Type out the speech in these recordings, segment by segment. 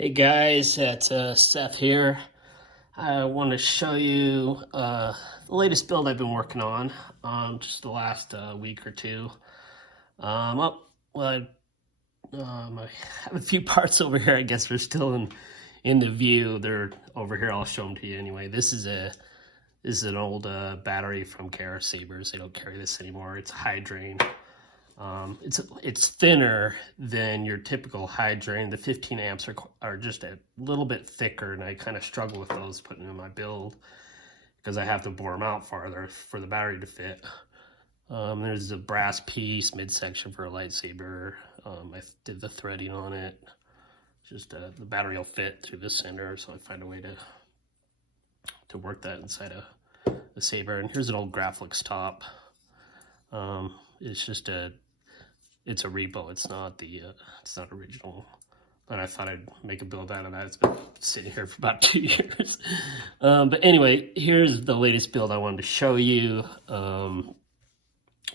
Hey guys, it's Seth here. I want to show you the latest build I've been working on just the last week or two. I have a few parts over here. I guess they're still in the view. They're over here. I'll show them to you anyway. This is an old battery from Sabers. They don't carry this anymore. It's a high drain. It's thinner than your typical high drain. The 15 amps are just a little bit thicker, and I kind of struggle with those putting in my build because I have to bore them out farther for the battery to fit. There's a brass piece midsection for a lightsaber. I did the threading on it. Just the battery will fit through the center, so I find a way to work that inside a saber. And here's an old Graphics top. It's a repo. It's not original. And I thought I'd make a build out of that. It's been sitting here for about 2 years. But anyway, here's the latest build I wanted to show you. I've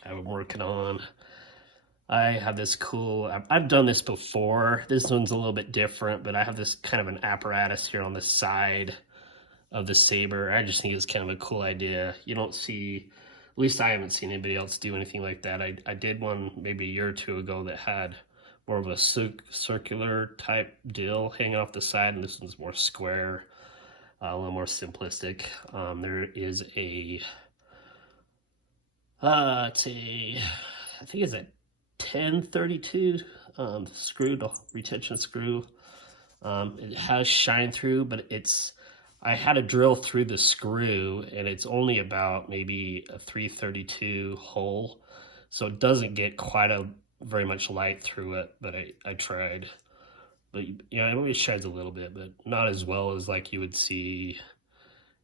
been working on. I have this cool, I've done this before. This one's a little bit different, but I have this kind of an apparatus here on the side of the saber. I just think it's kind of a cool idea. You don't see, at least I haven't seen anybody else do anything like that. I did one maybe a year or two ago that had more of a circular type deal hanging off the side, and this one's more square, a little more simplistic. There is I think it's a 1032 screw, the retention screw. It has shine through, but I had to drill through the screw, and it's only about maybe a 332 hole, so it doesn't get very much light through it, but I tried. But you know, it only shines a little bit, but not as well as like you would see,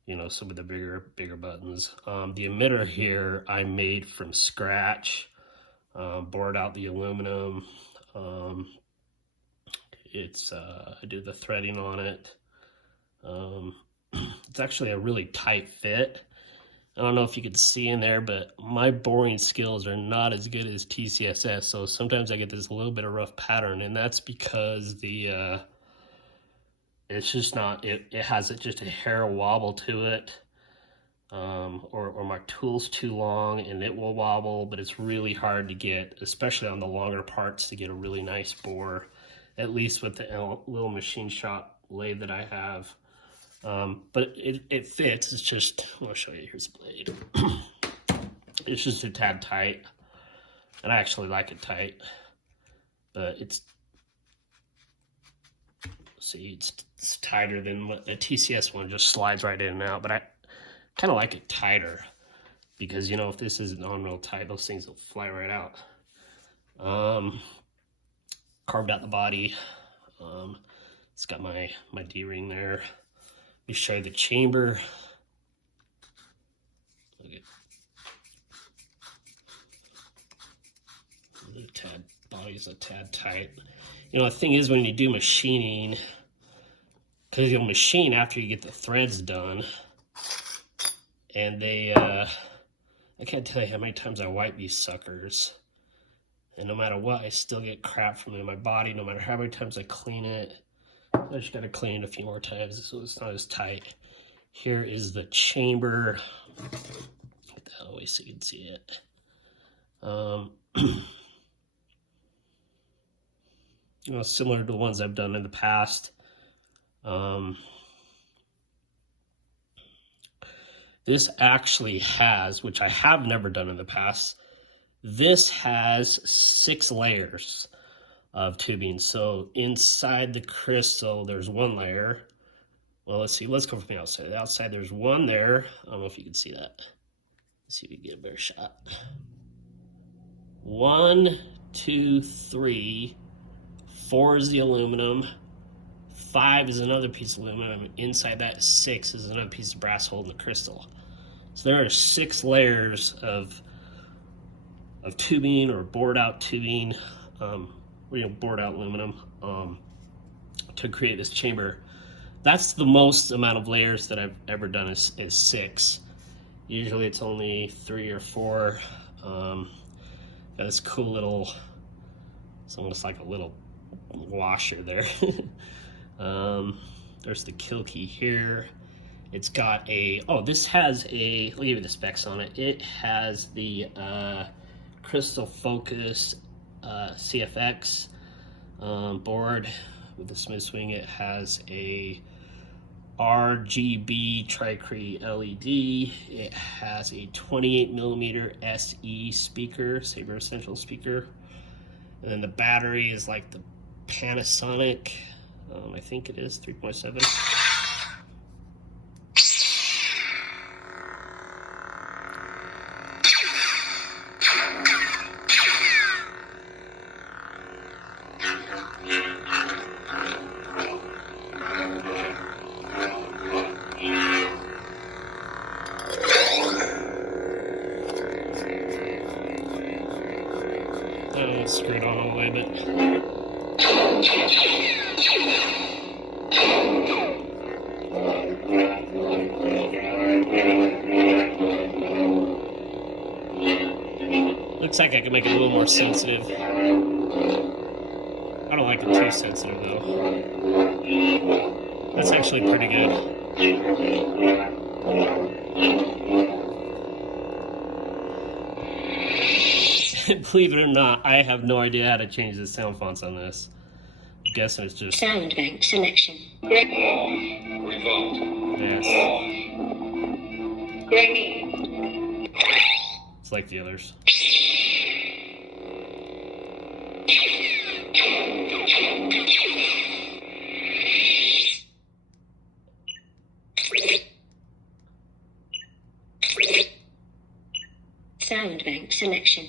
you know, some of the bigger buttons. The emitter here I made from scratch, bored out the aluminum. I did the threading on it. It's actually a really tight fit. I don't know if you could see in there, but my boring skills are not as good as TCSS, so sometimes I get this little bit of rough pattern, and that's because it's just not, it has just a hair wobble to it, or my tool's too long and it will wobble, but it's really hard to get, especially on the longer parts, to get a really nice bore, at least with the little machine shop lathe that I have. But it fits. It's just, I'll show you, here's the blade. It's just a tad tight, and I actually like it tight, but it's tighter than what the TCS one, just slides right in and out, but I kind of like it tighter because, you know, if this isn't on real tight, those things will fly right out. Carved out the body. It's got my D-ring there. Let me show you the chamber. Okay. The body's a tad tight. You know, the thing is, when you do machining, because you'll machine after you get the threads done, and I can't tell you how many times I wipe these suckers, and no matter what, I still get crap from it in my body, no matter how many times I clean it. I just got to clean it a few more times so it's not as tight. Here is the chamber. Get that away so you can see it. You know, similar to the ones I've done in the past. This actually has, which I have never done in the past, this has 6 layers of tubing. So inside the crystal, there's 1 layer. Well, let's see, let's go from the outside. The outside, there's 1 there. I don't know if you can see that. Let's see if we can get a better shot. 1, 2, 3, 4 is the aluminum, 5 is another piece of aluminum. Inside that 6 is another piece of brass holding the crystal. So there are 6 layers of tubing, or bored out tubing, bored out aluminum, to create this chamber. That's the most amount of layers that I've ever done is 6. Usually it's only 3 or 4. Got this cool little, it's almost like a little washer there. There's the kill key here. It's got a, oh, this has a, I'll give you the specs on it. It has the crystal focus CFX board with a smooth swing. It has a RGB Tricrete LED. It has a 28mm SE speaker, Saber Essential speaker. And then the battery is like the Panasonic, I think it is 3.7. Screwed on all the way, but looks like I can make it a little more sensitive. I don't like it too sensitive though. That's actually pretty good. Believe it or not, I have no idea how to change the sound fonts on this. I'm guessing it's just sound bank selection. Yes. It's like the others. Sound bank selection.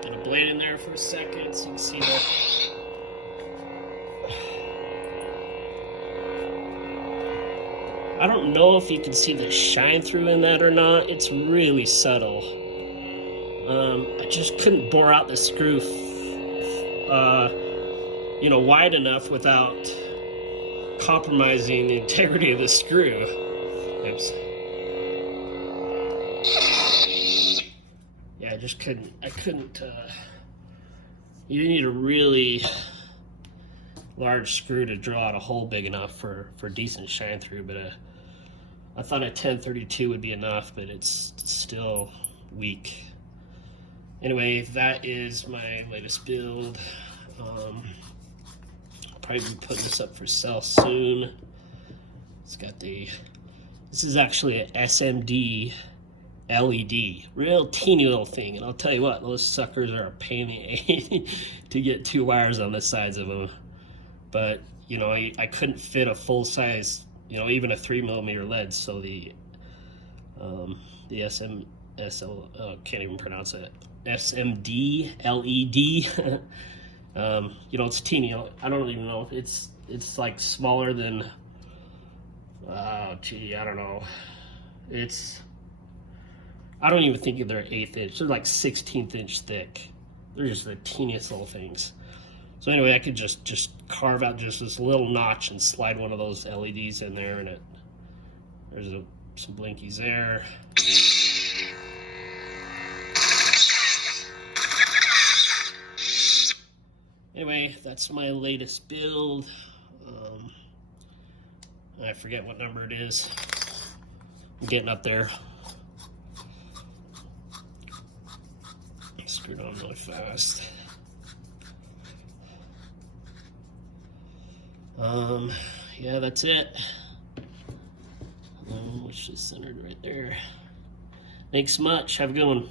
Get a blade in there for a second so you can see the I don't know if you can see the shine through in that or not. It's really subtle. I just couldn't bore out the screw wide enough without compromising the integrity of the screw. Oops. Yeah, I just couldn't. You need a really large screw to draw out a hole big enough for decent shine through, but I thought a 1032 would be enough, but it's still weak. Anyway, that is my latest build. I'll probably be putting this up for sale soon. It's got this is actually an SMD LED, real teeny little thing, and I'll tell you what, those suckers are a pain in the to get two wires on the sides of them. But I couldn't fit a full size, even a 3mm lead, so the can't even pronounce it, SMD LED. It's teeny. I don't even know. It's like smaller than. I don't know. I don't even think they're 1/8 inch. They're like 16th inch thick. They're just the teeniest little things. So anyway, I could just carve out just this little notch and slide one of those LEDs in there, and there's some blinkies there. Anyway, that's my latest build. I forget what number it is. I'm getting up there. Screwed on really fast. Yeah, that's it. Which is centered right there. Thanks much. Have a good one.